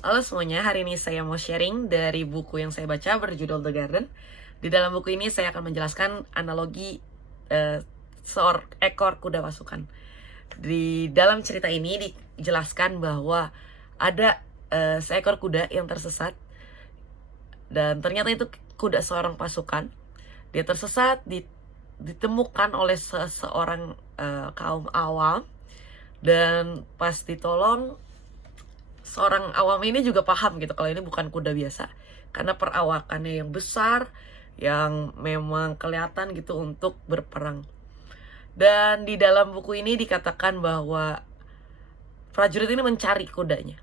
Halo semuanya, hari ini saya mau sharing dari buku yang saya baca berjudul The Garden. Di dalam buku ini saya akan menjelaskan analogi seekor kuda pasukan. Di dalam cerita ini dijelaskan bahwa ada seekor kuda yang tersesat dan ternyata itu kuda seorang pasukan. Dia tersesat, ditemukan oleh seseorang kaum awam, dan pas ditolong, seorang awam ini juga paham gitu kalau ini bukan kuda biasa, karena perawakannya yang besar, yang memang kelihatan gitu untuk berperang. Dan di dalam buku ini dikatakan bahwa prajurit ini mencari kudanya,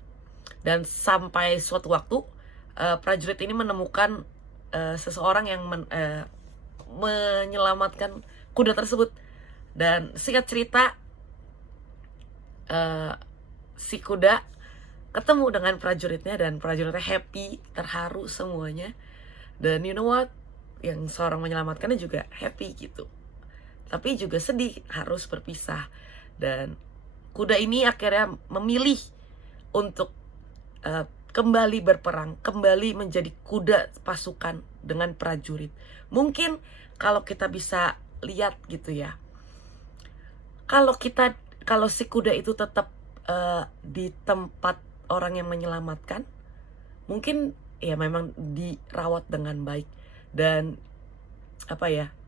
dan sampai suatu waktu prajurit ini menemukan seseorang yang menyelamatkan kuda tersebut. Dan singkat cerita, si kuda ketemu dengan prajuritnya dan prajuritnya happy, terharu semuanya. Dan you know what? Yang seorang menyelamatkannya juga happy gitu. Tapi juga sedih harus berpisah. Dan kuda ini akhirnya memilih untuk kembali berperang, kembali menjadi kuda pasukan dengan prajurit. Mungkin kalau kita bisa lihat gitu ya, kalau si kuda itu tetap di tempat orang yang menyelamatkan, mungkin ya memang dirawat dengan baik dan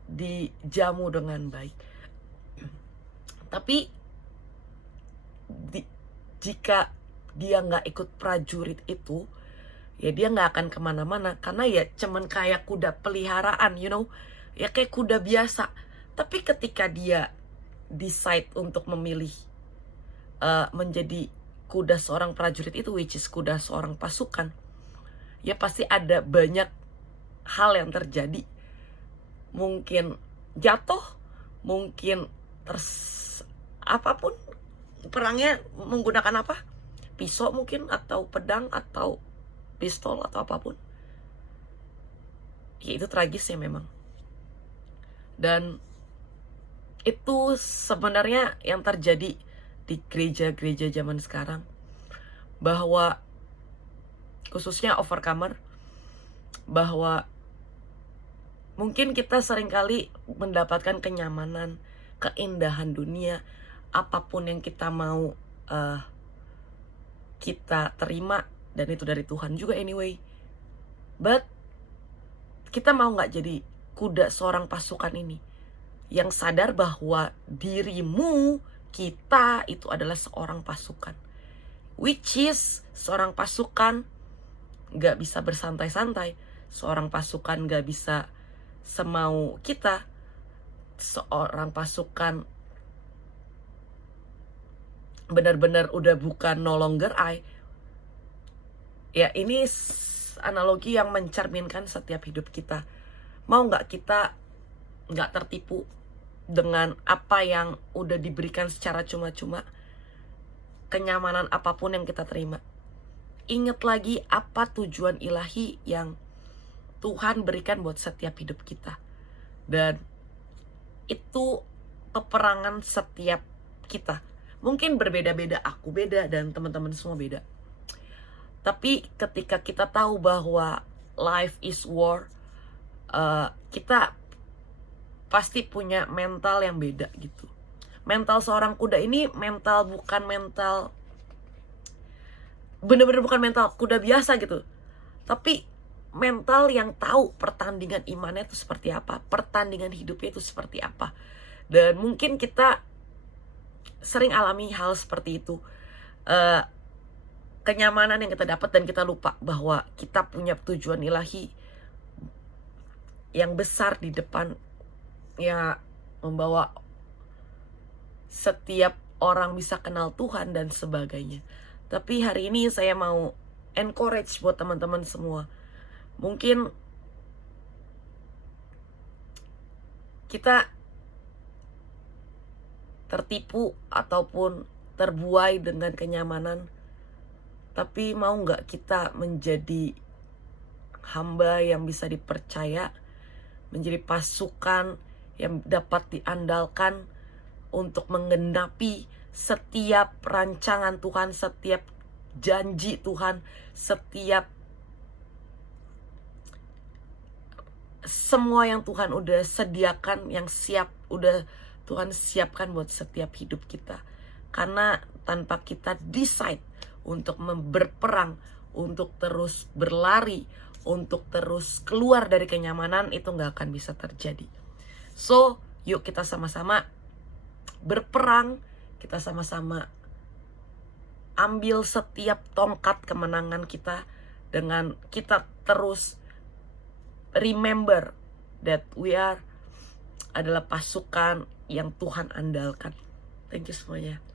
dijamu dengan baik. Tapi jika dia nggak ikut prajurit itu, ya dia nggak akan kemana-mana, karena ya cuman kayak kuda peliharaan, ya kayak kuda biasa. Tapi ketika dia decide untuk memilih menjadi kuda seorang prajurit itu, which is kuda seorang pasukan, ya pasti ada banyak hal yang terjadi. Mungkin jatuh, mungkin apapun, perangnya menggunakan apa, pisau mungkin, atau pedang, atau pistol, atau apapun. Ya itu tragis ya memang. Dan itu sebenarnya yang terjadi di gereja-gereja zaman sekarang, bahwa khususnya overcomer, bahwa mungkin kita seringkali mendapatkan kenyamanan, keindahan dunia, apapun yang kita mau kita terima, dan itu dari Tuhan juga anyway. But kita mau nggak jadi kuda seorang pasukan ini, yang sadar bahwa dirimu, kita itu adalah seorang pasukan, which is seorang pasukan gak bisa bersantai-santai, seorang pasukan gak bisa semau kita, seorang pasukan benar-benar udah bukan no longer I. Ya ini analogi yang mencerminkan setiap hidup kita. Mau gak kita gak tertipu dengan apa yang udah diberikan secara cuma-cuma, kenyamanan apapun yang kita terima. Ingat lagi apa tujuan ilahi yang Tuhan berikan buat setiap hidup kita. Dan itu peperangan setiap kita. Mungkin berbeda-beda, aku beda dan teman-teman semua beda. Tapi ketika kita tahu bahwa life is war, kita pasti punya mental yang beda gitu. Mental seorang kuda ini bukan mental, bener-bener bukan mental kuda biasa gitu, tapi mental yang tahu pertandingan imannya itu seperti apa, pertandingan hidupnya itu seperti apa. Dan mungkin kita sering alami hal seperti itu, kenyamanan yang kita dapat, dan kita lupa bahwa kita punya tujuan ilahi yang besar di depan, ya membawa setiap orang bisa kenal Tuhan dan sebagainya. Tapi hari ini saya mau encourage buat teman-teman semua. Mungkin kita tertipu ataupun terbuai dengan kenyamanan, tapi mau nggak kita menjadi hamba yang bisa dipercaya, menjadi pasukan yang dapat diandalkan untuk menggenapi setiap rancangan Tuhan, setiap janji Tuhan, setiap semua yang Tuhan udah sediakan, yang siap, udah Tuhan siapkan buat setiap hidup kita. Karena tanpa kita decide untuk berperang, untuk terus berlari, untuk terus keluar dari kenyamanan, itu gak akan bisa terjadi. So, yuk kita sama-sama berperang, kita sama-sama ambil setiap tongkat kemenangan kita, dengan kita terus remember that we adalah pasukan yang Tuhan andalkan. Thank you semuanya.